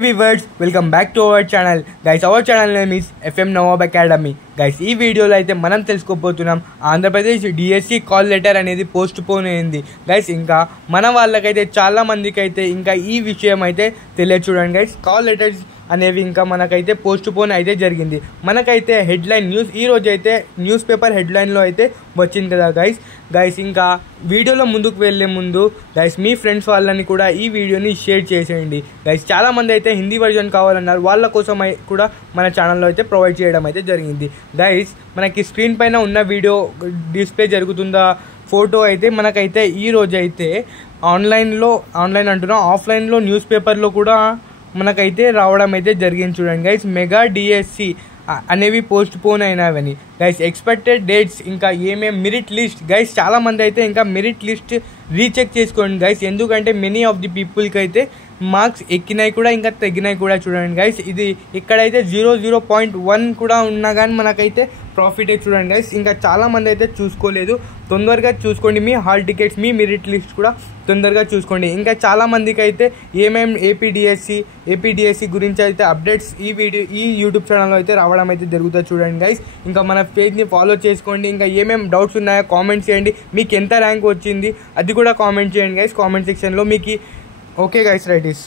Viewers, welcome back to our channel. Guys, our channel name is FM Nawab Academy. Guys, ఈ వీడియోలో అయితే మనం తెలుసుకోబోతున్నాం ఆంధ్రప్రదేశ్ డిఎస్సి కాల్ లెటర్ అనేది పోస్ట్ పోన్ అయింది. గైస్, ఇంకా మన వాళ్ళకైతే చాలా మందికి అయితే ఇంకా ఈ విషయం అయితే తెలియదు. చూడండి గైస్, కాల్ లెటర్స్ అనేవి ఇంకా మనకైతే పోస్ట్ పోన్ అయితే జరిగింది. మనకైతే హెడ్లైన్ న్యూస్ ఈ రోజు అయితే న్యూస్ పేపర్ హెడ్లైన్లో అయితే వచ్చింది కదా గైస్. ఇంకా వీడియోలో ముందుకు వెళ్ళే ముందు గైస్ మీ ఫ్రెండ్స్ వాళ్ళని కూడా ఈ వీడియోని షేర్ చేసేయండి. గైస్, చాలామంది అయితే హిందీ వర్జన్ కావాలన్నారు, వాళ్ళ కోసం కూడా మన ఛానల్లో అయితే ప్రొవైడ్ చేయడం అయితే జరిగింది. గైస్, మనకి స్క్రీన్ పైన ఉన్న వీడియో డిస్ప్లే జరుగుతుందా ఫోటో అయితే మనకైతే ఈ రోజు అయితే ఆఫ్లైన్లో న్యూస్ పేపర్లో కూడా మనకైతే రావడం అయితే జరిగింది. చూడండి గైస్, మెగా డిఎస్సి అనేవి పోస్ట్ పోన్ అయినవని. గైస్, ఎక్స్పెక్టెడ్ డేట్స్ ఇంకా మెరిట్ లిస్ట్. గైస్, చాలామంది అయితే ఇంకా మెరిట్ లిస్ట్ రీచెక్ చేసుకోండి గైస్, ఎందుకంటే మెనీ ఆఫ్ ది పీపుల్కి అయితే మార్క్స్ ఎక్కినాయి కూడా ఇంకా తగ్గినాయి కూడా. చూడండి గైస్, ఇది ఇక్కడైతే 0.1 కూడా ఉన్నా కానీ మనకైతే ప్రాఫిటే. చూడండి గైస్, ఇంకా చాలామంది అయితే చూసుకోలేదు, తొందరగా చూసుకోండి. మీ హాల్ టికెట్స్, మీ మెరిట్ లిస్ట్ కూడా తొందరగా చూసుకోండి. ఇంకా చాలామందికి అయితే ఏపీడిఎస్సి గురించి అయితే అప్డేట్స్ ఈ యూట్యూబ్ ఛానల్లో అయితే రావడం అయితే జరుగుతుంది. చూడండి గైస్, ఇంకా మన పేజ్ని ఫాలో చేసుకోండి. ఇంకా డౌట్స్ ఉన్నాయో కామెంట్ చేయండి. మీకు ఎంత ర్యాంక్ వచ్చింది అది కూడా కామెంట్ చేయండి గైస్ కామెంట్ సెక్షన్లో. మీకు ఓకే గైస్, రైట్ ఇస్